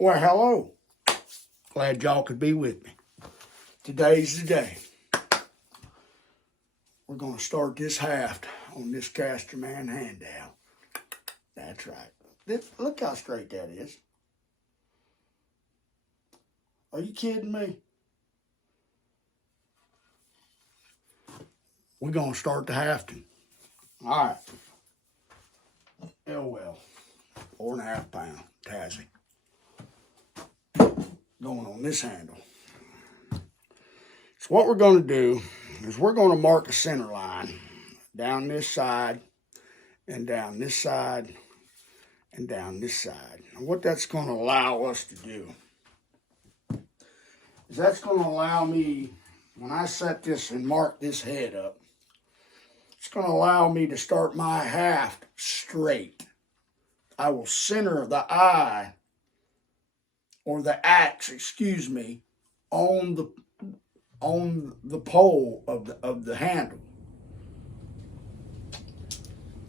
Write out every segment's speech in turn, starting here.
Well, hello. Glad y'all could be with me. Today's the day. We're going to start this haft on this casterman handout. That's right. Look how straight that is. Are you kidding me? We're going to start the hafting. All right. Well, 4.5 pound tazzy. Going on this handle. So what we're going to do is we're going to mark a center line down this side and down this side and down this side. And what that's going to allow us to do is that's going to allow me, when I set this and mark this head up, it's going to allow me to start my haft straight. I will center the eye, or the axe, excuse me, on the pole of the handle.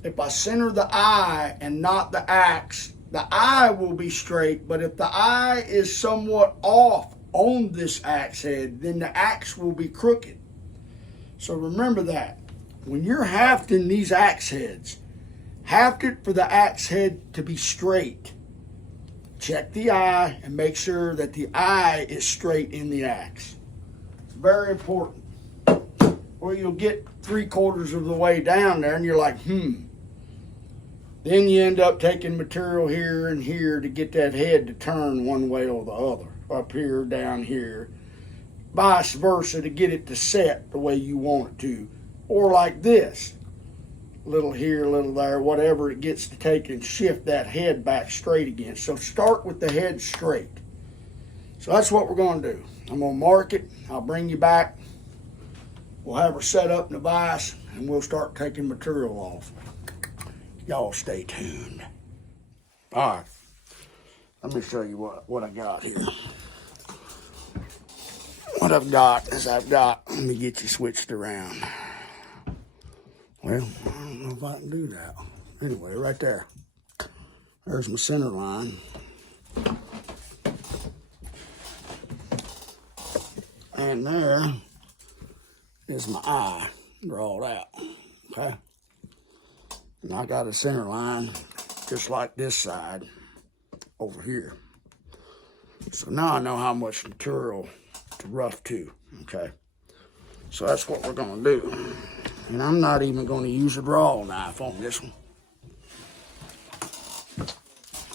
If I center the eye and not the axe, the eye will be straight, but if the eye is somewhat off on this axe head, then the axe will be crooked. So remember that. When you're hafting these axe heads, haft it for the axe head to be straight. Check the eye and make sure that the eye is straight in the axe. It's very important. Or you'll get 3/4 of the way down there and you're like, Then you end up taking material here and here to get that head to turn one way or the other. Up here, down here. Vice versa to get it to set the way you want it to. Or like this. Little here, little there, whatever it gets to take and shift that head back straight again. So start with the head straight. So that's what we're going to do. I'm going to mark it. I'll bring you back. We'll have her set up in the vise and we'll start taking material off. Y'all stay tuned. All right. Let me show you what I got here. What I've got is let me get you switched around. Well, I don't know if I can do that. Anyway, right there. There's my center line. And there is my eye drawed out. Okay? And I got a center line just like this side over here. So now I know how much material to rough to. Okay? So that's what we're going to do. And I'm not even going to use a draw knife on this one.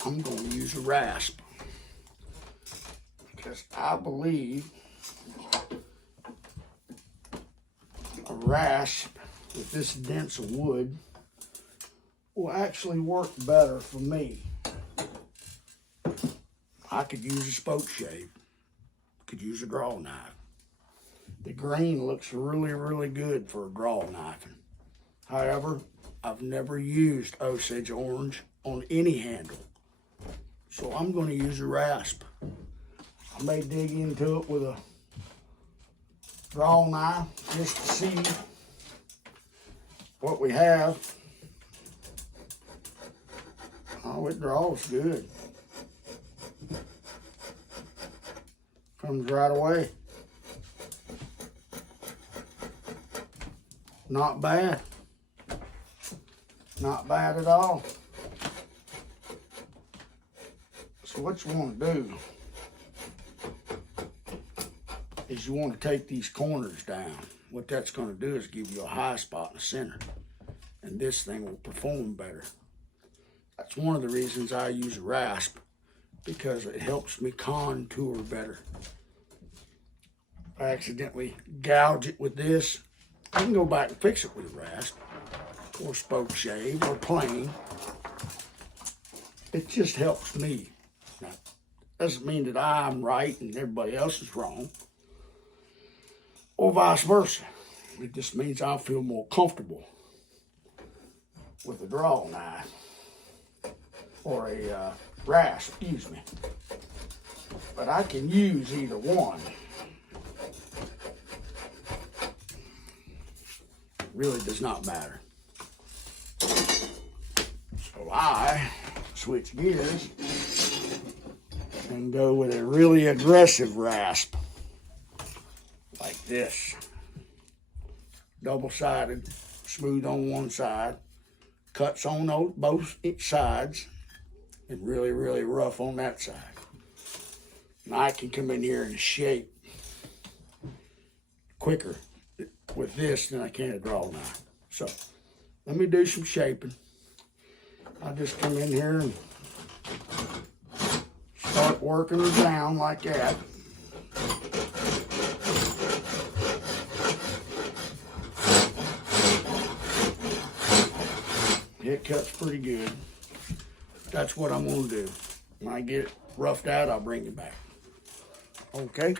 I'm going to use a rasp. Because I believe a rasp with this dense of wood will actually work better for me. I could use a spoke shave. Could use a draw knife. The grain looks really, really good for a draw knifing. However, I've never used Osage orange on any handle. So I'm going to use a rasp. I may dig into it with a draw knife just to see what we have. Oh, it draws good. Comes right away. Not bad. Not bad at all. So what you want to do is you want to take these corners down. What that's going to do is give you a high spot in the center. And this thing will perform better. That's one of the reasons I use a rasp, because it helps me contour better. If I accidentally gouge it with this, I can go back and fix it with a rasp, or spoke shave, or plain. It just helps me. Now, doesn't mean that I'm right and everybody else is wrong, or vice versa. It just means I feel more comfortable with a draw knife, or a rasp, excuse me. But I can use either one. Really does not matter. So I switch gears and go with a really aggressive rasp like this. Double-sided, smooth on one side, cuts on both sides, and really, really rough on that side. And I can come in here and shape quicker with this than I can a draw knife. So let me do some shaping. I'll just come in here and start working her down like that. It cuts pretty good. That's what I'm gonna do. When I get it roughed out, I'll bring it back. Okay?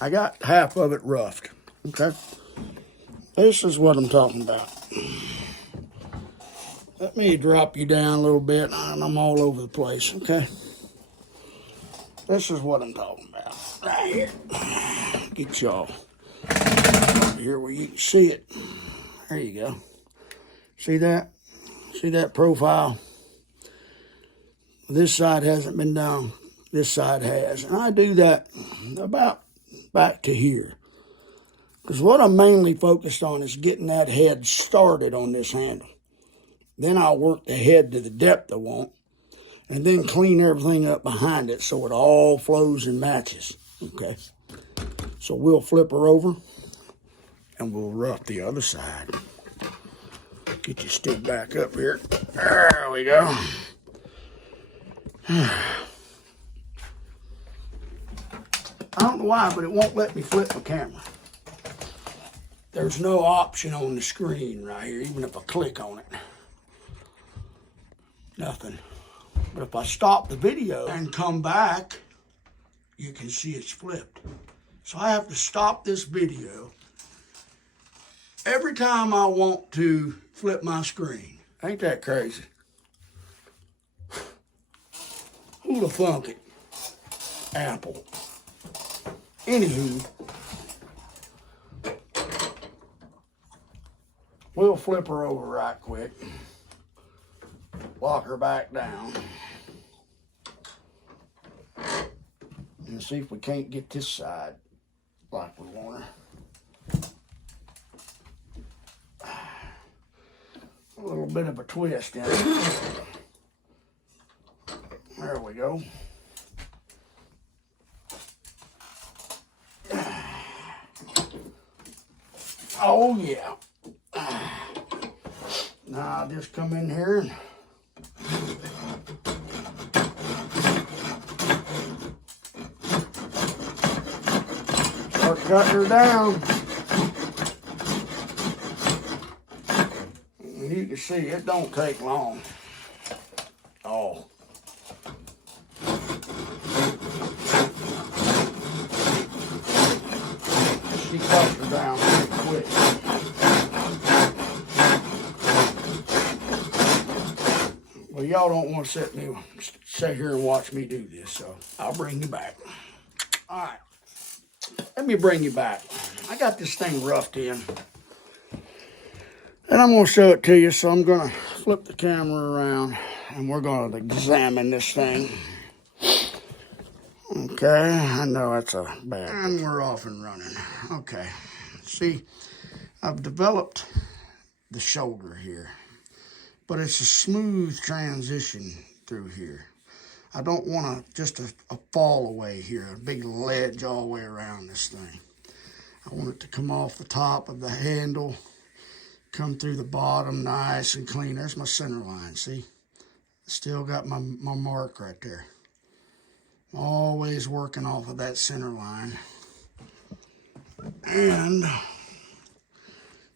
I got half of it roughed. Okay? This is what I'm talking about. Let me drop you down a little bit, and I'm all over the place, okay? This is what I'm talking about. Right here. Get y'all over here where you can see it. There you go. See that? See that profile? This side hasn't been done. This side has. And I do that about back to here. Because what I'm mainly focused on is getting that head started on this handle. Then I'll work the head to the depth I want. And then clean everything up behind it so it all flows and matches. Okay? So we'll flip her over. And we'll rough the other side. Get your stick back up here. There we go. I don't know why, but it won't let me flip my camera. There's no option on the screen right here, even if I click on it. Nothing. But if I stop the video and come back, you can see it's flipped. So I have to stop this video every time I want to flip my screen. Ain't that crazy? Who'd have thunk it? Apple. Anywho, we'll flip her over right quick. Lock her back down. And see if we can't get this side like we want her. A little bit of a twist in it. There we go. Oh yeah. Now I'll just come in here and start cutting her down. And you can see it don't take long. Oh. She cuts her down pretty quick. Well, y'all don't want to sit here and watch me do this, so I'll bring you back. All right, let me bring you back. I got this thing roughed in, and I'm going to show it to you, so I'm going to flip the camera around, and we're going to examine this thing. Okay, I know that's a bad thing. And we're off and running. Okay, see, I've developed the shoulder here, but it's a smooth transition through here. I don't want just a fall away here, a big ledge all the way around this thing. I want it to come off the top of the handle, come through the bottom nice and clean. There's my center line, see? Still got my mark right there. Always working off of that center line. And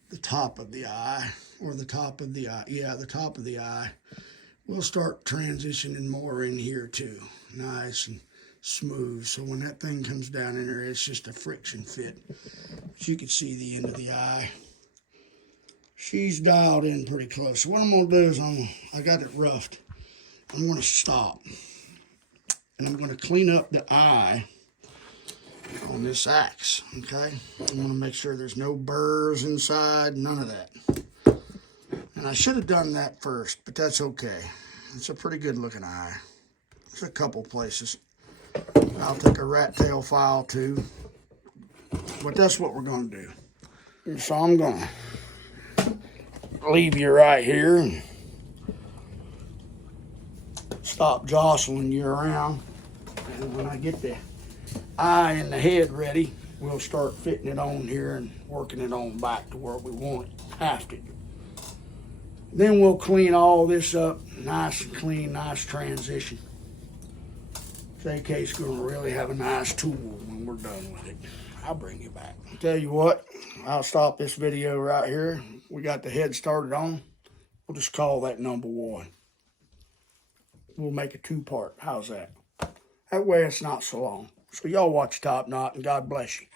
the top of the eye, or the top of the eye, yeah, the top of the eye. We'll start transitioning more in here too. Nice and smooth. So when that thing comes down in there, it's just a friction fit. But you can see the end of the eye. She's dialed in pretty close. So what I'm gonna do is I got it roughed. I'm gonna stop. And I'm going to clean up the eye on this axe, okay? I'm going to make sure there's no burrs inside, none of that. And I should have done that first, but that's okay. It's a pretty good looking eye. It's a couple places. I'll take a rat tail file too. But that's what we're going to do. And so I'm going to leave you right here and stop jostling you around. And when I get the eye and the head ready, we'll start fitting it on here and working it on back to where we want it hafted. Then we'll clean all this up, nice and clean, nice transition. JK's going to really have a nice tool when we're done with it. I'll bring you back. Tell you what, I'll stop this video right here. We got the head started on. We'll just call that number 1. We'll make a 2-part. How's that? That way it's not so long. So y'all watch Top Knot and God bless you.